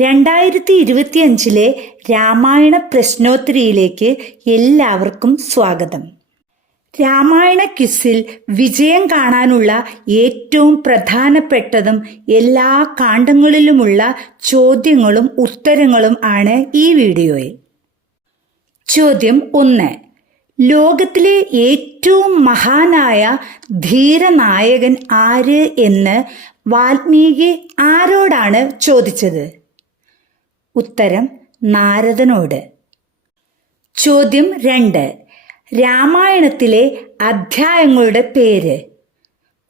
രണ്ടായിരത്തി ഇരുപത്തിയഞ്ചിലെ രാമായണ പ്രശ്നോത്തരിയിലേക്ക് എല്ലാവർക്കും സ്വാഗതം. രാമായണ ക്വിസിൽ വിജയം കാണാനുള്ള ഏറ്റവും പ്രധാനപ്പെട്ടതും എല്ലാ കാണ്ഡങ്ങളിലുമുള്ള ചോദ്യങ്ങളും ഉത്തരങ്ങളും ആണ് ഈ വീഡിയോയിൽ. ചോദ്യം ഒന്ന്. ലോകത്തിലെ ഏറ്റവും മഹാനായ ധീരനായകൻ ആര് എന്ന് വാൽമീകി ആരോടാണ് ചോദിച്ചത്? ഉത്തരം നാരദനോട്. ചോദ്യം രണ്ട്. രാമായണത്തിലെ അധ്യായങ്ങളുടെ പേര്.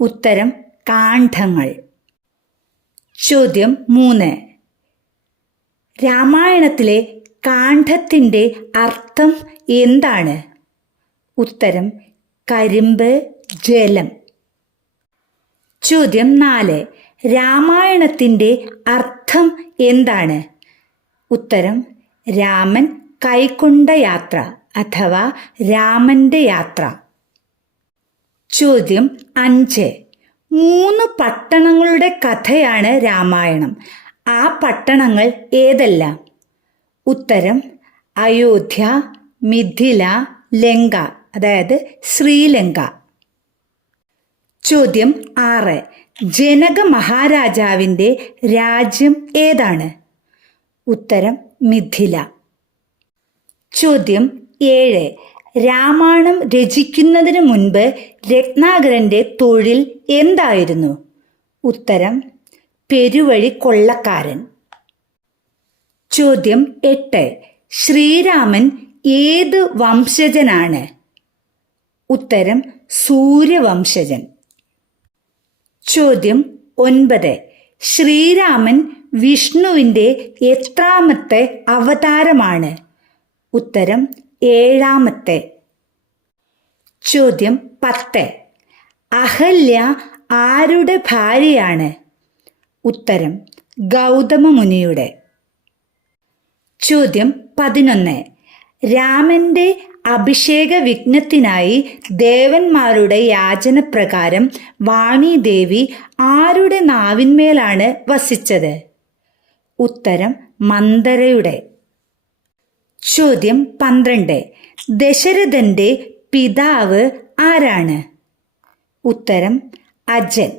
ഉത്തരം കാണ്ഡങ്ങൾ. ചോദ്യം മൂന്ന്. രാമായണത്തിലെ കാണ്ഡത്തിന്റെ അർത്ഥം എന്താണ്? ഉത്തരം കരിമ്പ് ജലം. ചോദ്യം നാല്. രാമായണത്തിന്റെ അർത്ഥം എന്താണ്? ഉത്തരം രാമൻ കൈകൊണ്ട യാത്ര അഥവാ രാമന്റെ യാത്ര. ചോദ്യം അഞ്ച്. മൂന്ന് പട്ടണങ്ങളുടെ കഥയാണ് രാമായണം. ആ പട്ടണങ്ങൾ ഏതെല്ലാം? ഉത്തരം അയോധ്യ മിഥില ലങ്ക അതായത് ശ്രീലങ്ക. ചോദ്യം ആറ്. ജനക മഹാരാജാവിന്റെ രാജ്യം ഏതാണ്? ഉത്തരം മിഥില. ചോദ്യം ഏഴ്. രാമായണം രചിക്കുന്നതിന് മുൻപ് രത്നാകരന്റെ തൊഴിൽ എന്തായിരുന്നു? ഉത്തരം പെരുവഴി കൊള്ളക്കാരൻ. ചോദ്യം എട്ട്. ശ്രീരാമൻ ഏത് വംശജനാണ്? ഉത്തരം സൂര്യവംശജൻ. ചോദ്യം ഒൻപത്. ശ്രീരാമൻ വിഷ്ണുവിന്റെ എത്രാമത്തെ അവതാരമാണ്? ഉത്തരം ഏഴാമത്തെ. ചോദ്യം പത്ത്. അഹല്യ ആരുടെ ഭാര്യയാണ്? ഉത്തരം ഗൗതമ മുനിയുടെ ചോദ്യം പതിനൊന്ന്. രാമന്റെ അഭിഷേക വിഘ്നത്തിനായി ദേവന്മാരുടെ യാചന പ്രകാരം വാണിദേവി ആരുടെ നാവിന്മേലാണ് വസിച്ചത്? ഉത്തരം മന്ദരയുടെ. ചോദ്യം പന്ത്രണ്ട്. ദശരഥന്റെ പിതാവ് ആരാണ്? ഉത്തരം അജൻ.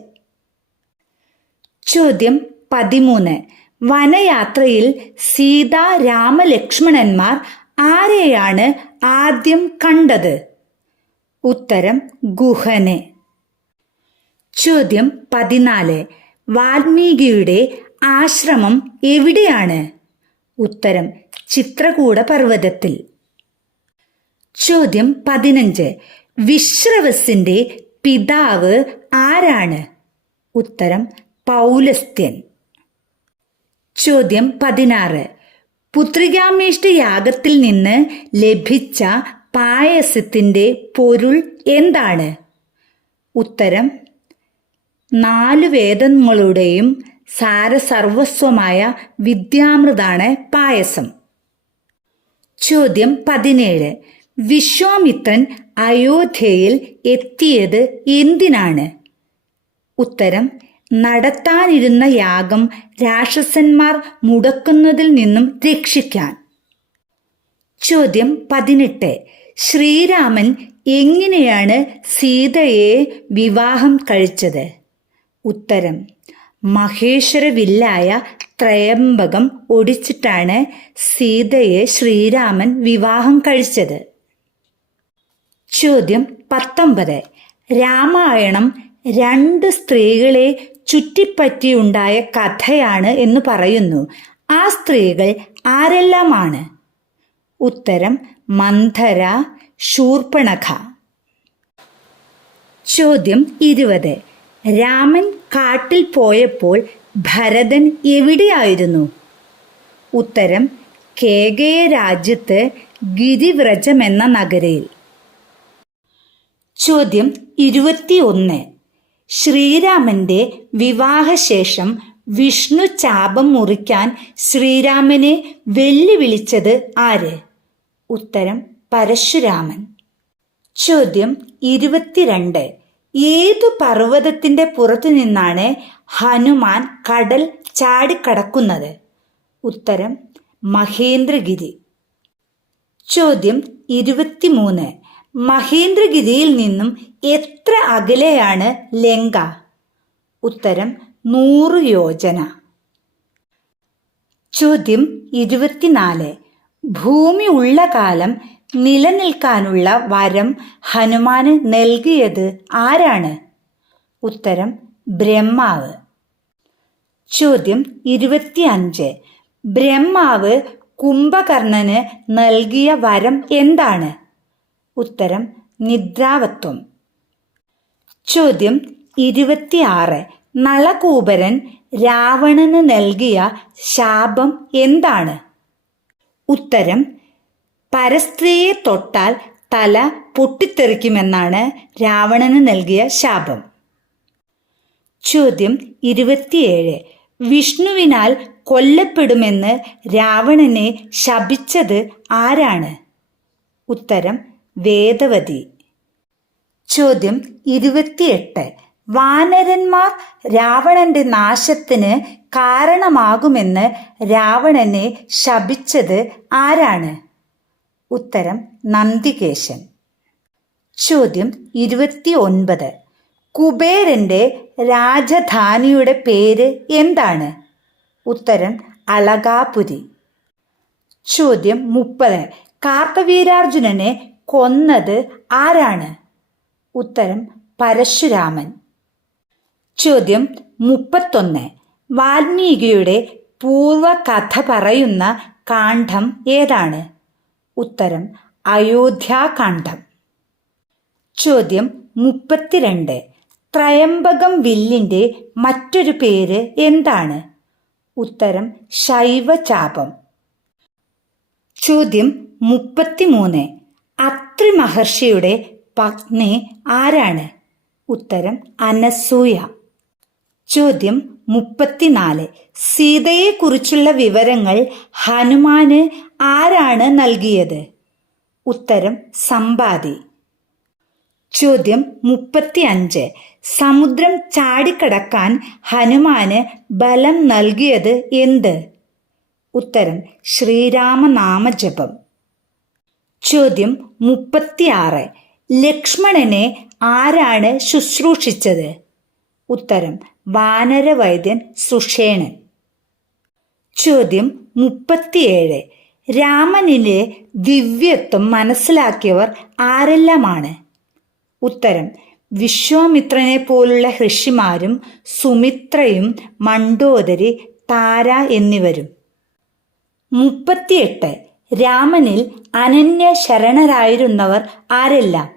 ചോദ്യം പതിമൂന്ന്. വനയാത്രയിൽ സീത രാമലക്ഷ്മണന്മാർ ആരെയാണ് ആദ്യം കണ്ടത്? ഉത്തരം ഗുഹനെ. ചോദ്യം പതിനാല്. വാൽമീകിയുടെ ആശ്രമം എവിടെയാണ്? ഉത്തരം ചിത്രകൂട പർവതത്തിൽ ചോദ്യം പതിനഞ്ച്. വിശ്രവസിന്റെ പിതാവ് ആരാണ്? ഉത്തരം പൗലസ്ത്യൻ. ചോദ്യം പതിനാറ്. പുത്രികാമേഷ്ട യാഗത്തിൽ നിന്ന് ലഭിച്ച പായസത്തിന്റെ പൊരുൾ എന്താണ്? ഉത്തരം നാല് വേദങ്ങളുടെയും സാരസർവസ്വമായ വിദ്യാമൃതാണ് പായസം. ചോദ്യം പതിനേഴ്. വിശ്വാമിത്രൻ അയോധ്യയിൽ എത്തിയത് എന്തിനാണ്? ഉത്തരം നടത്താനിരുന്ന യാഗം രാക്ഷസന്മാർ മുടക്കുന്നതിൽ നിന്നും രക്ഷിക്കാൻ. ചോദ്യം പതിനെട്ട്. ശ്രീരാമൻ എങ്ങനെയാണ് സീതയെ വിവാഹം കഴിച്ചത്? ഉത്തരം മഹേശ്വര വില്ലായ ത്രയംബകം ഒടിച്ചിട്ടാണ് സീതയെ ശ്രീരാമൻ വിവാഹം കഴിച്ചത്. ചോദ്യം പത്തൊമ്പത്. രാമായണം രണ്ട് സ്ത്രീകളെ ചുറ്റിപ്പറ്റിയുണ്ടായ കഥയാണ് എന്ന് പറയുന്നു. ആ സ്ത്രീകൾ ആരെല്ലാമാണ്? ഉത്തരം മന്ധര ശൂർപ്പണഖ. ചോദ്യം ഇരുപത്. രാമൻ കാട്ടിൽ പോയപ്പോൾ ഭരതൻ എവിടെയായിരുന്നു? ഉത്തരം കേകയ രാജ്യത്ത് ഗിരിവ്രജം എന്ന നഗരയിൽ. ചോദ്യം ഇരുപത്തിയൊന്ന്. ശ്രീരാമന്റെ വിവാഹശേഷം വിഷ്ണു ചാപം മുറിക്കാൻ ശ്രീരാമനെ വെല്ലുവിളിച്ചത് ആര്? ഉത്തരം പരശുരാമൻ. ചോദ്യം ഇരുപത്തിരണ്ട്. ഏതു പർവതത്തിന്റെ പുറത്തു നിന്നാണ് ഹനുമാൻ കടൽ ചാടിക്കടക്കുന്നത് ഉത്തരം മഹേന്ദ്രഗിരി. ചോദ്യം ഇരുപത്തിമൂന്ന്. മഹേന്ദ്രഗിരിയിൽ നിന്നും എത്ര അകലെയാണ് ലങ്ക? ഉത്തരം നൂറ് യോജന. ചോദ്യം ഇരുപത്തിനാല്. ഭൂമി ഉള്ള കാലം നിലനിൽക്കാനുള്ള വരം ഹനുമാന് നൽകിയത് ആരാണ്? ഉത്തരം ബ്രഹ്മാവ്. ചോദ്യം ഇരുപത്തിയഞ്ച്. ബ്രഹ്മാവ് കുംഭകർണന് നൽകിയ വരം എന്താണ്? ഉത്തരം നിദ്രാവത്വം. ചോദ്യം ഇരുപത്തിയാറ്. നളകൂപരൻ രാവണന് നൽകിയ ശാപം എന്താണ്? ഉത്തരം പരസ്ത്രീയെ തൊട്ടാൽ തല പൊട്ടിത്തെറിക്കുമെന്നാണ് രാവണന് നൽകിയ ശാപം. ചോദ്യം ഇരുപത്തിയേഴ്. വിഷ്ണുവിനാൽ കൊല്ലപ്പെടുമെന്ന് രാവണനെ ശപിച്ചത് ആരാണ്? ഉത്തരം വേദവതി. ചോദ്യം ഇരുപത്തിയെട്ട്. വാനരന്മാർ രാവണന്റെ നാശത്തിന് കാരണമാകുമെന്ന് രാവണനെ ശപിച്ചത് ആരാണ്? ഉത്തരം നന്ദികേശൻ. ചോദ്യം ഇരുപത്തി ഒൻപത് കുബേരന്റെ രാജധാനിയുടെ പേര് എന്താണ്? ഉത്തരം അളകാപുരി. ചോദ്യം മുപ്പത്. കാർത്തവീരാർജുനനെ കൊന്നത് ആരാണ്? ഉത്തരം പരശുരാമൻ. ചോദ്യം മുപ്പത്തൊന്ന്. വാൽമീകിയുടെ പൂർവകഥ പറയുന്ന കാണ്ഡം ഏതാണ്? ഉത്തരം അയോധ്യാകാന്ഡം. ചോദ്യം മുപ്പത്തിരണ്ട്. ത്രയംബകം വില്ലിന്റെ മറ്റൊരു പേര് എന്താണ്? ഉത്തരം ശൈവചാപം. ചോദ്യം മുപ്പത്തിമൂന്ന്. അത്രി മഹർഷിയുടെ പത്നി ആരാണ്? ഉത്തരം അനസൂയ. ചോദ്യം മുപ്പത്തിനാല്. സീതയെക്കുറിച്ചുള്ള വിവരങ്ങൾ ഹനുമാന് ആരാണ് നൽകിയത്? ഉത്തരം സമ്പാദി. ചോദ്യം മുപ്പത്തിയഞ്ച്. സമുദ്രം ചാടിക്കടക്കാൻ ഹനുമാന് ബലം നൽകിയത് എന്ത്? ഉത്തരം ശ്രീരാമനാമജപം. ചോദ്യം മുപ്പത്തിയാറ്. ലക്ഷ്മണനെ ആരാണ് ശുശ്രൂഷിച്ചത്? ഉത്തരം വാനരവൈദ്യൻ സുഷേണൻ. ചോദ്യം മുപ്പത്തിയേഴ്. രാമനിലെ ദിവ്യത്വം മനസ്സിലാക്കിയവർ ആരെല്ലാമാണ്? ഉത്തരം വിശ്വാമിത്രനെ പോലുള്ള ഋഷിമാരും സുമിത്രയും മണ്ടോദരി താര എന്നിവരും. മുപ്പത്തിയെട്ട്. രാമനിൽ അനന്യ ശരണരായിരുന്നവർ ആരെല്ലാം?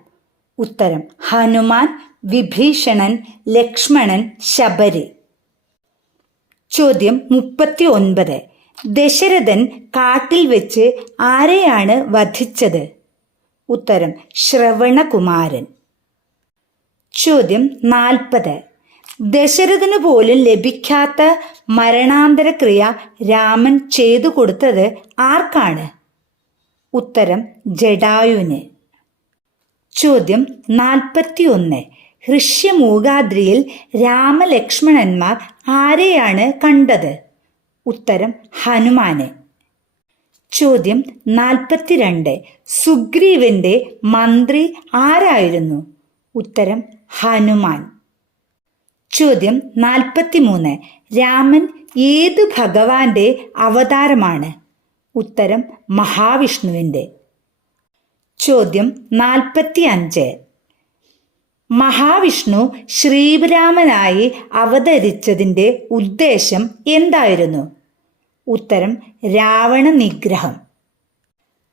ഉത്തരം ഹനുമാൻ വിഭീഷണൻ ലക്ഷ്മണൻ ശബരി. ചോദ്യം മുപ്പത്തി ഒൻപത് ദശരഥൻ കാട്ടിൽ വെച്ച് ആരെയാണ് വധിച്ചത്? ഉത്തരം ശ്രവണകുമാരൻ. ചോദ്യം നാൽപ്പത്. ദശരഥന് പോലും ലഭിക്കാത്ത മരണാന്തര ക്രിയ രാമൻ ചെയ്തു കൊടുത്തത് ആർക്കാണ്? ഉത്തരം ജഡായുന് ചോദ്യം നാൽപ്പത്തിയൊന്ന്. ഹൃഷ്യമൂകാദ്രിയിൽ രാമലക്ഷ്മണന്മാർ ആരെയാണ് കണ്ടത്? ഉത്തരം ഹനുമാനെ. ചോദ്യം നാൽപ്പത്തിരണ്ട്. സുഗ്രീവന്റെ മന്ത്രി ആരായിരുന്നു? ഉത്തരം ഹനുമാൻ. ചോദ്യം നാൽപ്പത്തിമൂന്ന്. രാമൻ ഏത് ഭഗവാന്റെ അവതാരമാണ്? ഉത്തരം മഹാവിഷ്ണുവിന്റെ ചോദ്യം നാൽപ്പത്തി അഞ്ച് മഹാവിഷ്ണു ശ്രീരാമനായി അവതരിച്ചതിന്റെ ഉദ്ദേശം എന്തായിരുന്നു? ഉത്തരം രാവണ നിഗ്രഹം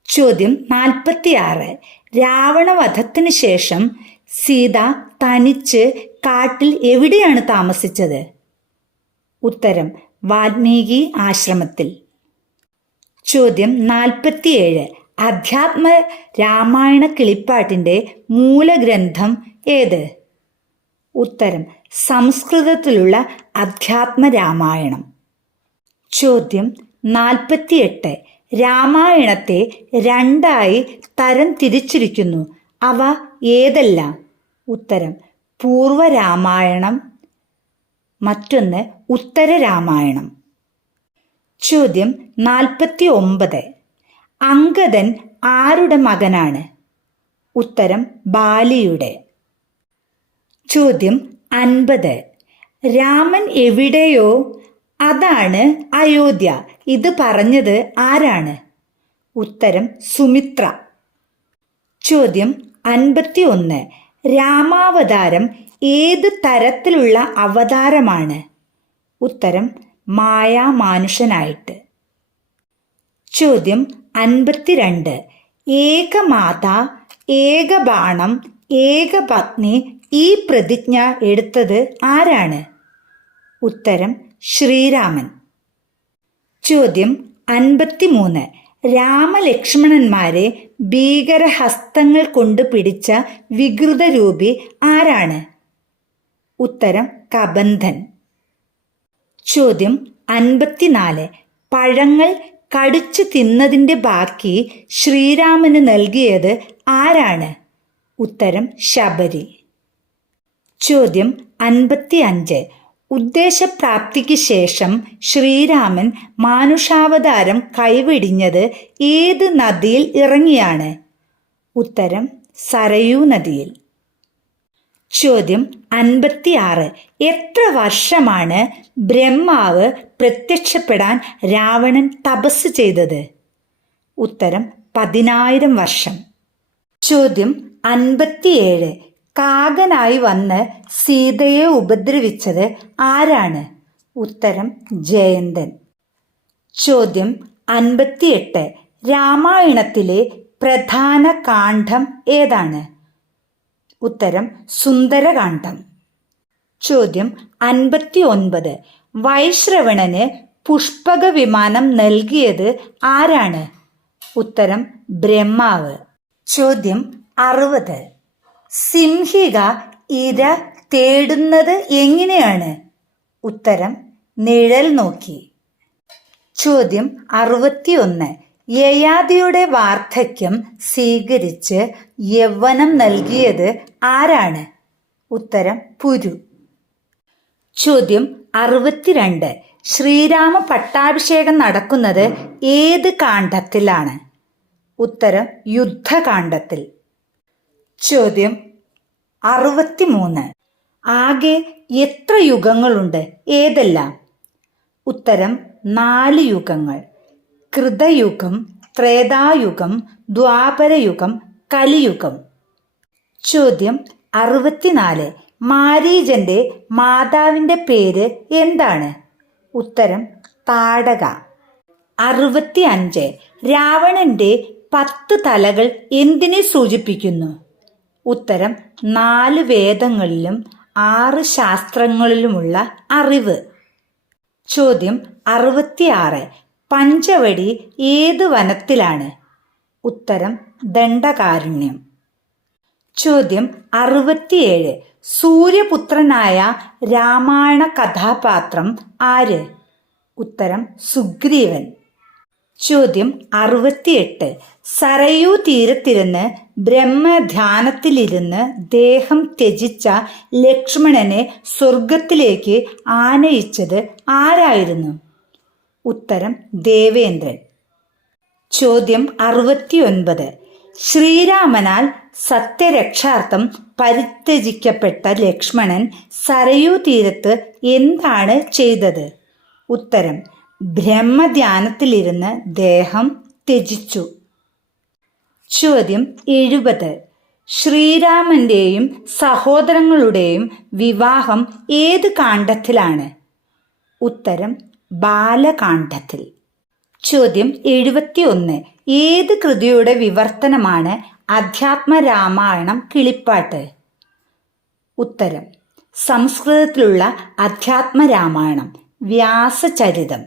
ചോദ്യം നാൽപ്പത്തിയാറ്. രാവണവധത്തിന് ശേഷം സീത തനിച്ച് കാട്ടിൽ എവിടെയാണ് താമസിച്ചത്? ഉത്തരം വാൽമീകി ആശ്രമത്തിൽ. ചോദ്യം നാൽപ്പത്തിയേഴ്. അധ്യാത്മ രാമായണ കിളിപ്പാട്ടിന്റെ മൂലഗ്രന്ഥം ഏത്? ഉത്തരം സംസ്കൃതത്തിലുള്ള അധ്യാത്മ രാമായണം. ചോദ്യം നാൽപ്പത്തിയെട്ട്. രാമായണത്തെ രണ്ടായി തരം തിരിച്ചിരിക്കുന്നു. അവ ഏതെല്ലാം? ഉത്തരം പൂർവരാമായണം. മറ്റൊന്ന് ഉത്തര രാമായണം ചോദ്യം നാൽപ്പത്തി ഒമ്പത് അങ്കദൻ ആരുടെ മകനാണ്? ഉത്തരം ബാലിയുടെ. ചോദ്യം അൻപത്. രാമൻ എവിടെയോ? അതാണ് അയോധ്യ. ഇത് പറഞ്ഞത് ആരാണ്? ഉത്തരം സുമിത്ര. ചോദ്യം അൻപത്തി ഒന്ന് രാമാവതാരം ഏത് തരത്തിലുള്ള അവതാരമാണ്? ഉത്തരം മായാമാനുഷനായിട്ട് ചോദ്യം അൻപത്തിരണ്ട്. ഏകമാത ഏകബാണം ഏകപത്നി ഈ പ്രതിജ്ഞ എടുത്തത് ആരാണ്? ഉത്തരം ശ്രീരാമൻ. ചോദ്യം അൻപത്തിമൂന്ന്. രാമലക്ഷ്മണന്മാരെ ഭീകരഹസ്തങ്ങൾ കൊണ്ട് പിടിച്ച വികൃതരൂപി ആരാണ്? ഉത്തരം കബന്ധൻ. ചോദ്യം അൻപത്തിനാല്. പഴങ്ങൾ കടിച്ചു തിന്നതിന്റെ ബാക്കി ശ്രീരാമന് നൽകിയത് ആരാണ്? ഉത്തരം ശബരി. ചോദ്യം അൻപത്തി അഞ്ച് ഉദ്ദേശപ്രാപ്തിക്ക് ശേഷം ശ്രീരാമൻ മാനുഷാവതാരം കൈവിടിഞ്ഞത് ഏത് നദിയിൽ ഇറങ്ങിയാണ്? ഉത്തരം സരയൂ നദിയിൽ. ചോദ്യം അൻപത്തിയാറ്. എത്ര വർഷമാണ് ബ്രഹ്മാവ് പ്രത്യക്ഷപ്പെടാൻ രാവണൻ തപസ് ചെയ്തത്? ഉത്തരം പതിനായിരം വർഷം. ചോദ്യം അൻപത്തിയേഴ്. കാകനായി വന്ന് സീതയെ ഉപദ്രവിച്ചത് ആരാണ്? ഉത്തരം ജയന്തൻ. ചോദ്യം അൻപത്തിയെട്ട്. രാമായണത്തിലെ പ്രധാന കാണ്ഡം ഏതാണ്? ഉത്തരം സുന്ദരകാന്ഡം. ചോദ്യം അൻപത്തി ഒൻപത് വൈശ്രവണന് പുഷ്പക വിമാനം നൽകിയത് ആരാണ്? ഉത്തരം ബ്രഹ്മാവ്. ചോദ്യം അറുപത്. സിംഹിക ഇര തേടുന്നത് എങ്ങനെയാണ്? ഉത്തരം നിഴൽ നോക്കി. ചോദ്യം അറുപത്തിയൊന്ന്. യയാതിയുടെ വാർദ്ധക്യം സ്വീകരിച്ച് യൗവനം നൽകിയത് ആരാണ്? ഉത്തരം പുരു. ചോദ്യം അറുപത്തിരണ്ട്. ശ്രീരാമ പട്ടാഭിഷേകം നടക്കുന്നത് ഏത് കാണ്ഡത്തിലാണ്? ഉത്തരം യുദ്ധകാണ്ഡത്തിൽ. ചോദ്യം അറുപത്തിമൂന്ന്. ആകെ എത്ര യുഗങ്ങളുണ്ട്? ഏതെല്ലാം? ഉത്തരം നാല് യുഗങ്ങൾ. കൃതയുഗം ത്രേതായുഗം ദ്വാപരയുഗം കലിയുഗം. ചോദ്യം അറുപത്തിനാല്. മാരീജന്റെ മാതാവിന്റെ പേര് എന്താണ്? ഉത്തരം താടക. അറുപത്തി അഞ്ച് രാവണന്റെ പത്ത് തലകൾ എന്തിനെ സൂചിപ്പിക്കുന്നു? ഉത്തരം നാല് വേദങ്ങളിലും ആറ് ശാസ്ത്രങ്ങളിലുമുള്ള അറിവ്. ചോദ്യം അറുപത്തിയാറ്. പഞ്ചവടി ഏത് വനത്തിലാണ്? ഉത്തരം ദണ്ഡകാരുണ്യം. ചോദ്യം അറുപത്തിയേഴ്. സൂര്യപുത്രനായ രാമായണ കഥാപാത്രം ആര്? ഉത്തരം സുഗ്രീവൻ. ചോദ്യം അറുപത്തിയെട്ട്. സരയൂ തീരത്തിരുന്ന് ബ്രഹ്മധ്യാനത്തിലിരുന്ന് ദേഹം ത്യജിച്ച ലക്ഷ്മണനെ സ്വർഗത്തിലേക്ക് ആനയിച്ചത് ആരായിരുന്നു? ഉത്തരം ദേവേന്ദ്രൻ. ചോദ്യം അറുപത്തിയൊൻപത്. ശ്രീരാമനാൽ സത്യരക്ഷാർത്ഥം പരിത്യജിക്കപ്പെട്ട ലക്ഷ്മണൻ സരയൂ തീരത്ത് എന്താണ് ചെയ്തത്? ഉത്തരം ബ്രഹ്മധ്യാനത്തിലിരുന്ന് ദേഹം ത്യജിച്ചു. ചോദ്യം എഴുപത്. ശ്രീരാമന്റെയും സഹോദരങ്ങളുടെയും വിവാഹം ഏത് കാണ്ഡത്തിലാണ്? ഉത്തരം ബാലകാണ്ഡത്തിൽ. ചോദ്യം എഴുപത്തിയൊന്ന്. ഏത് കൃതിയുടെ വിവർത്തനമാണ് അധ്യാത്മ രാമായണം കിളിപ്പാട്ട്? ഉത്തരം. സംസ്കൃതത്തിലുള്ള അധ്യാത്മ രാമായണം വ്യാസചരിതം.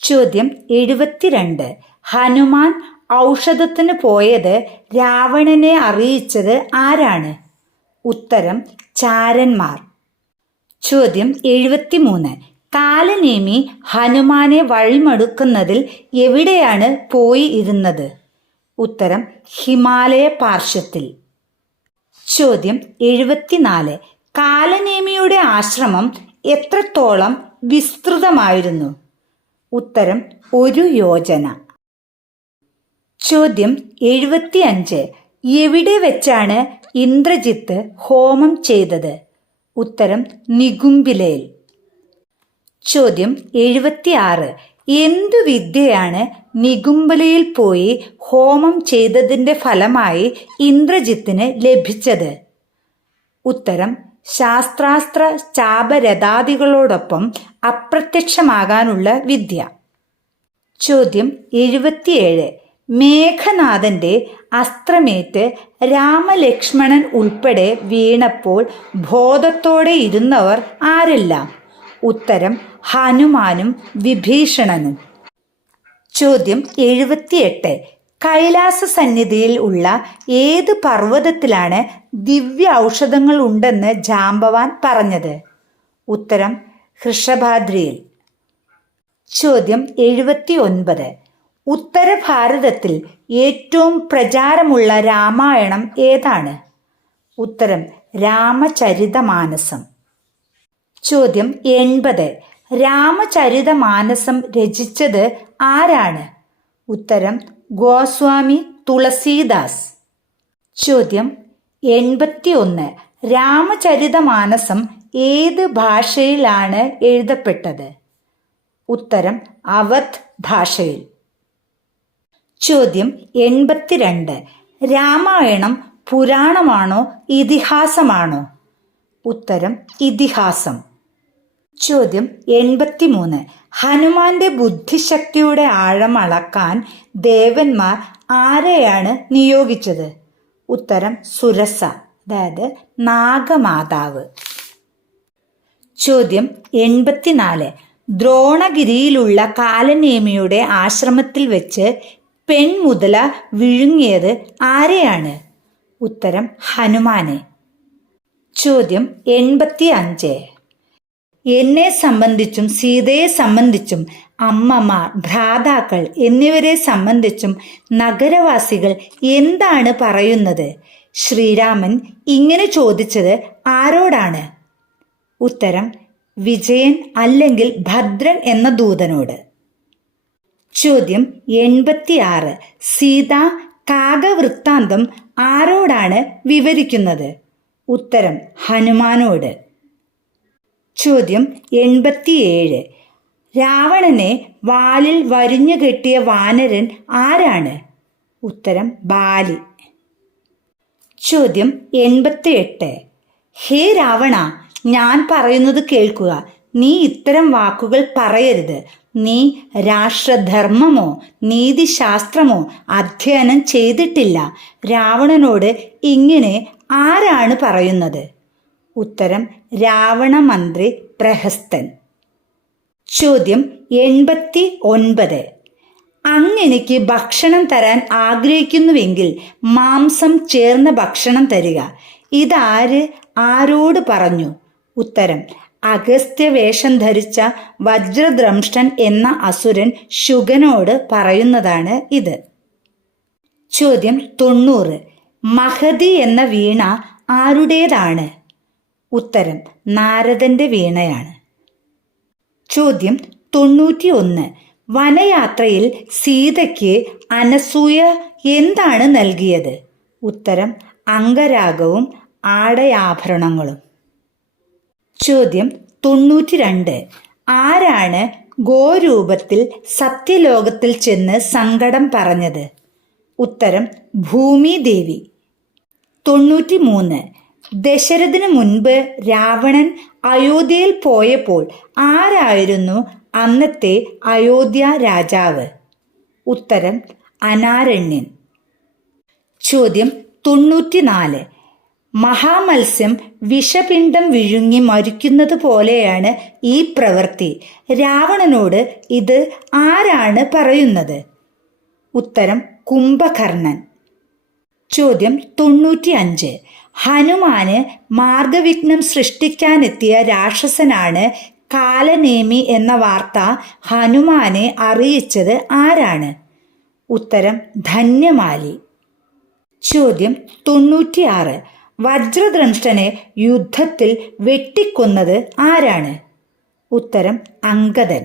ചോദ്യം എഴുപത്തിരണ്ട്. ഹനുമാൻ ഔഷധത്തിന് പോയത് രാവണനെ അറിയിച്ചത് ആരാണ്? ഉത്തരം ചാരന്മാർ. ചോദ്യം എഴുപത്തിമൂന്ന്. കാലനേമി ഹനുമാനെ വഴിമടുക്കുന്നതിൽ എവിടെയാണ് പോയി ഇരുന്നത്? ഉത്തരം ഹിമാലയ പാർശ്വത്തിൽ. ചോദ്യം എഴുപത്തിനാല്. കാലനേമിയുടെ ആശ്രമം എത്രത്തോളം വിസ്തൃതമായിരുന്നു? ഉത്തരം ഒരു യോജന. ചോദ്യം എഴുപത്തിയഞ്ച്. എവിടെ വെച്ചാണ് ഇന്ദ്രജിത്ത് ഹോമം ചെയ്തത്? ഉത്തരം നികുംബിലയിൽ. ചോദ്യം എഴുപത്തിയാറ്. എന്തു വിദ്യയാണ് നികുമ്പലയിൽ പോയി ഹോമം ചെയ്തതിന്റെ ഫലമായി ഇന്ദ്രജിത്തിന് ലഭിച്ചത്? ഉത്തരം ശാസ്ത്രാസ്ത്ര ചാപരഥാദികളോടൊപ്പം അപ്രത്യക്ഷമാകാനുള്ള വിദ്യ. ചോദ്യം എഴുപത്തിയേഴ്. മേഘനാഥന്റെ അസ്ത്രമേറ്റ് രാമലക്ഷ്മണൻ ഉൾപ്പെടെ വീണപ്പോൾ ബോധത്തോടെ ഇരുന്നവർ ആരെല്ലാം? ഉത്തരം ഹനുമാനും വിഭീഷണനും. ചോദ്യം എഴുപത്തിയെട്ട്. കൈലാസ സന്നിധിയിൽ ഉള്ള ഏത് പർവതത്തിലാണ് ദിവ്യ ഔഷധങ്ങൾ ഉണ്ടെന്ന് ജാമ്പവാൻ പറഞ്ഞത്? ഉത്തരം ഹൃഷഭാദ്രിയിൽ. ചോദ്യം എഴുപത്തി ഒൻപത് ഉത്തര ഭാരതത്തിൽ ഏറ്റവും പ്രചാരമുള്ള രാമായണം ഏതാണ്? ഉത്തരം രാമചരിതമാനസം. ചോദ്യം എൺപത്. രാമചരിതമാനസം രചിച്ചത് ആരാണ്? ഉത്തരം ഗോസ്വാമി തുളസീദാസ്. ചോദ്യം എൺപത്തി ഒന്ന് രാമചരിതമാനസം ഏത് ഭാഷയിലാണ് എഴുതപ്പെട്ടത്? ഉത്തരം അവധ് ഭാഷയിൽ. ചോദ്യം എൺപത്തിരണ്ട്. രാമായണം പുരാണമാണോ ഇതിഹാസമാണോ? ഉത്തരം ഇതിഹാസം. ചോദ്യം എൺപത്തിമൂന്ന്. ഹനുമാന്റെ ബുദ്ധിശക്തിയുടെ ആഴം അളക്കാൻ ദേവന്മാർ ആരെയാണ് നിയോഗിച്ചത്? ഉത്തരം സുരസ അതായത് നാഗമാതാവ്. ചോദ്യം എൺപത്തിനാല്. ദ്രോണഗിരിയിലുള്ള കാലനേമിയുടെ ആശ്രമത്തിൽ വെച്ച് പെൺമുതല വിഴുങ്ങിയത് ആരെയാണ്? ഉത്തരം ഹനുമാനെ. ചോദ്യം എൺപത്തി അഞ്ച് എന്നെ സംബന്ധിച്ചും സീതയെ സംബന്ധിച്ചും അമ്മമാർ ഭ്രാതാക്കൾ എന്നിവരെ സംബന്ധിച്ചും നഗരവാസികൾ എന്താണ് പറയുന്നത്? ശ്രീരാമൻ ഇങ്ങനെ ചോദിച്ചത് ആരോടാണ്? ഉത്തരം വിജയൻ അല്ലെങ്കിൽ ഭദ്രൻ എന്ന ദൂതനോട്. ചോദ്യം എൺപത്തിയാറ്. സീത കാകവൃത്താന്തം ആരോടാണ് വിവരിക്കുന്നത്? ഉത്തരം ഹനുമാനോട്. ചോദ്യം എൺപത്തിയേഴ്. രാവണനെ വാലിൽ വരിഞ്ഞു കെട്ടിയ വാനരൻ ആരാണ്? ഉത്തരം ബാലി. ചോദ്യം എൺപത്തിയെട്ട്. ഹേ രാവണ ഞാൻ പറയുന്നത് കേൾക്കുക. നീ ഇത്തരം വാക്കുകൾ പറയരുത്. നീ രാഷ്ട്രധർമ്മമോ നീതിശാസ്ത്രമോ അധ്യയനം ചെയ്തിട്ടില്ല. രാവണനോട് ഇങ്ങനെ ആരാണ് പറയുന്നത്? ഉത്തരം രാവണ മന്ത്രി പ്രഹസ്തൻ. ചോദ്യം എൺപത്തി ഒൻപത് അങ്ങെനിക്ക് ഭക്ഷണം തരാൻ ആഗ്രഹിക്കുന്നുവെങ്കിൽ മാംസം ചേർന്ന ഭക്ഷണം തരിക. ഇതാര്? ആരോട് പറഞ്ഞു? ഉത്തരം അഗസ്ത്യവേഷം ധരിച്ച വജ്രദ്രംഷ്ടൻ എന്ന അസുരൻ ശുഗനോട് പറയുന്നതാണ് ഇത്. ചോദ്യം തൊണ്ണൂറ്. മഹതി എന്ന വീണ ആരുടേതാണ്? ഉത്തരം നാരദന്റെ വീണയാണ്. ചോദ്യം തൊണ്ണൂറ്റി ഒന്ന് വനയാത്രയിൽ സീതയ്ക്ക് അനസൂയ എന്താണ് നൽകിയത്? ഉത്തരം അംഗരാഗവും ആടയാഭരണങ്ങളും. ചോദ്യം തൊണ്ണൂറ്റി രണ്ട് ആരാണ് ഗോരൂപത്തിൽ സത്യലോകത്തിൽ ചെന്ന് സങ്കടം പറഞ്ഞത്? ഉത്തരം ഭൂമിദേവി. തൊണ്ണൂറ്റി മൂന്ന് ദശരഥന് മുൻപ് രാവണൻ അയോധ്യയിൽ പോയപ്പോൾ ആരായിരുന്നു അന്നത്തെ അയോധ്യ രാജാവ്? ഉത്തരം അനാരണ്യൻ. ചോദ്യം തൊണ്ണൂറ്റിനാല്. മഹാമത്സ്യം വിഷപിണ്ഡം വിഴുങ്ങി മരിക്കുന്നത് പോലെയാണ് ഈ പ്രവൃത്തി. രാവണനോട് ഇത് ആരാണ് പറയുന്നത്? ഉത്തരം കുംഭകർണൻ. ചോദ്യം തൊണ്ണൂറ്റി അഞ്ച് ഹനുമാന് മാർഗവിഘ്നം സൃഷ്ടിക്കാനെത്തിയ രാക്ഷസനാണ് കാലനേമി എന്ന വാർത്ത ഹനുമാനെ അറിയിച്ചത് ആരാണ്? ഉത്തരം ധന്യമാലി. ചോദ്യം തൊണ്ണൂറ്റിയാറ്. വജ്രദ്രംഷ്ടനെ യുദ്ധത്തിൽ വെട്ടിക്കൊന്നത് ആരാണ്? ഉത്തരം അങ്കദൻ.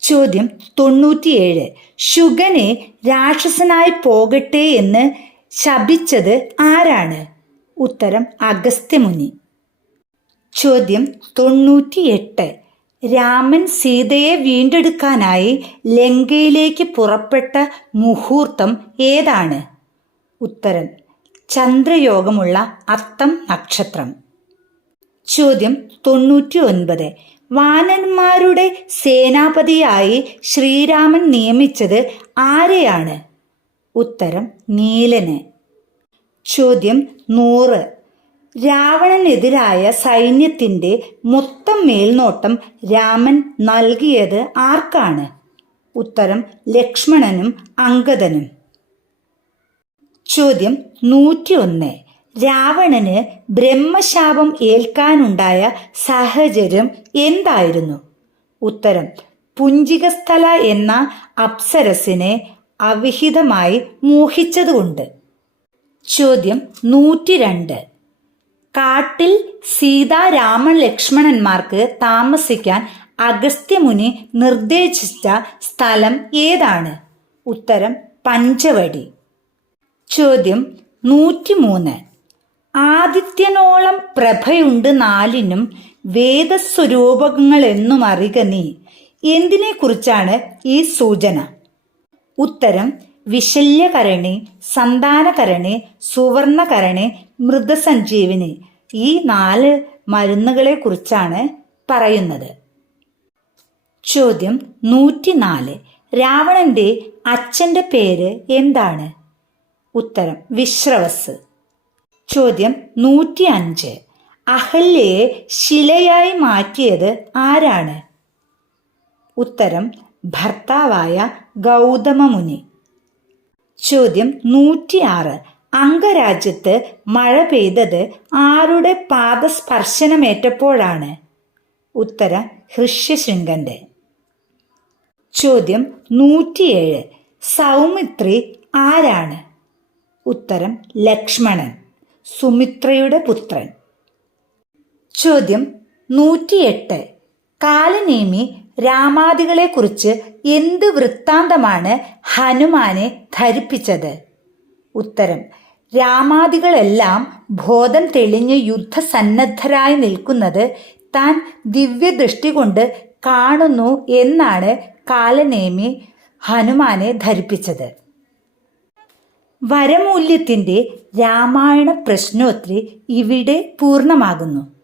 ചോദ്യം തൊണ്ണൂറ്റിയേഴ്. ശുഗനെ രാക്ഷസനായി പോകട്ടെ എന്ന് ശപിച്ചത് ആരാണ്? ഉത്തരം അഗസ്ത്യമുനി ചോദ്യം തൊണ്ണൂറ്റിയെട്ട്. രാമൻ സീതയെ വീണ്ടെടുക്കാനായി ലങ്കയിലേക്ക് പുറപ്പെട്ട മുഹൂർത്തം ഏതാണ്? ഉത്തരം ചന്ദ്രയോഗമുള്ള അത്തം നക്ഷത്രം. ചോദ്യം തൊണ്ണൂറ്റി ഒൻപത് വാനന്മാരുടെ സേനാപതിയായി ശ്രീരാമൻ നിയമിച്ചത് ആരെയാണ്? ഉത്തരം നീലന്. ചോദ്യം നൂറ്. രാവണനെതിരായ സൈന്യത്തിന്റെ മൊത്തം മേൽനോട്ടം രാമൻ നൽകിയത് ആർക്കാണ്? ഉത്തരം ലക്ഷ്മണനും അങ്കദനും. ചോദ്യം നൂറ്റിയൊന്ന്. രാവണന് ബ്രഹ്മശാപം ഏൽക്കാനുണ്ടായ സാഹചര്യം എന്തായിരുന്നു? ഉത്തരം പുഞ്ചികസ്ഥല എന്ന അപ്സരസിനെ അവിഹിതമായി മോഹിച്ചതുകൊണ്ട്. ചോദ്യം നൂറ്റി രണ്ട് കാട്ടിൽ സീതാ രാമ ലക്ഷ്മണന്മാർക്ക് താമസിക്കാൻ അഗസ്ത്യമുനി നിർദ്ദേശിച്ച സ്ഥലം ഏതാണ്? ഉത്തരം പഞ്ചവടി. ചോദ്യം നൂറ്റിമൂന്ന്. ആദിത്യനോളം പ്രഭയുണ്ട് നാലിനും വേദസ്വരൂപങ്ങളെന്നും അറിക നീ. എന്തിനെക്കുറിച്ചാണ് ഈ സൂചന? ഉത്തരം വിശല്യകരണി സന്താനകരണി സുവർണകരണി മൃതസഞ്ജീവിനി ഈ നാല് മരുന്നുകളെ കുറിച്ചാണ് പറയുന്നത്. ചോദ്യം നൂറ്റിനാല്. രാവണന്റെ അച്ഛന്റെ പേര് എന്താണ്? ഉത്തരം വിശ്രവസ്. ചോദ്യം നൂറ്റി അഞ്ച് അഹല്യയെ ശിലയായി മാറ്റിയത് ആരാണ്? ഉത്തരം ഭർത്താവായ ഗൗതമമുനി. ചോദ്യം നൂറ്റിയാറ്. അംഗരാജ്യത്ത് മഴ പെയ്തത് ആരുടെ പാദസ്പർശനമേറ്റപ്പോഴാണ്? ഉത്തരം ഹൃഷ്യശൃംഗന്റെ. ചോദ്യം നൂറ്റിയേഴ്. സൗമിത്രി ആരാണ്? ഉത്തരം ലക്ഷ്മണൻ സുമിത്രയുടെ പുത്രൻ. ചോദ്യം നൂറ്റിയെട്ട്. കാലനേമി രാമാദികളെക്കുറിച്ച് എന്ത് വൃത്താന്തമാണ് ഹനുമാനെ ധരിപ്പിച്ചത്? ഉത്തരം രാമാദികളെല്ലാം ബോധം തെളിഞ്ഞ് യുദ്ധസന്നദ്ധരായി നിൽക്കുന്നത് താൻ ദിവ്യദൃഷ്ടി കൊണ്ട് കാണുന്നു എന്നാണ് കാലനേമി ഹനുമാനെ ധരിപ്പിച്ചത്. വരമൂല്യത്തിന്റെ രാമായണ പ്രശ്നോത്തരി ഇവിടെ പൂർണമാകുന്നു.